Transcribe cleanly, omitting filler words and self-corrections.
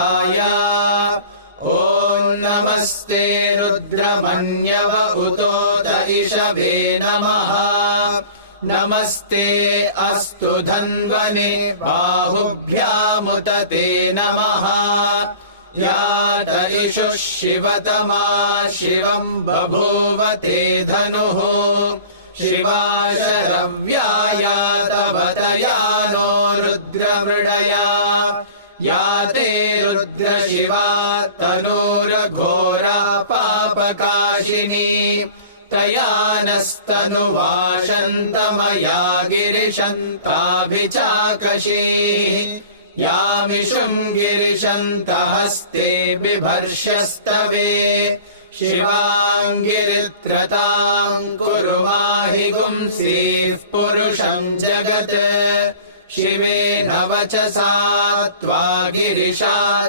ॐ नमस्ते रुद्रमन्यव उतोत इषवे नमः। नमस्ते अस्तु धन्वने बाहुभ्यामुत ते नमः। यात इषुः शिवतमा शिवम् बभूव ते धनुः। शिवा शरव्यायातवतया नो रुद्रमृडया। या ते रुद्रशिवा तनूरघोरा पापकाशिनी। तया नस्तनुवाशन्तमया गिरिशन्ताभिचाकशीः। यामिषुम् गिरिशन्तहस्ते बिभर्ष्यस्तवे। शिवाङ्गिरित्रताम् कुरु माहि गुंसीः पुरुषम् जगत्। शिवेन वचसा त्वा गिरिशा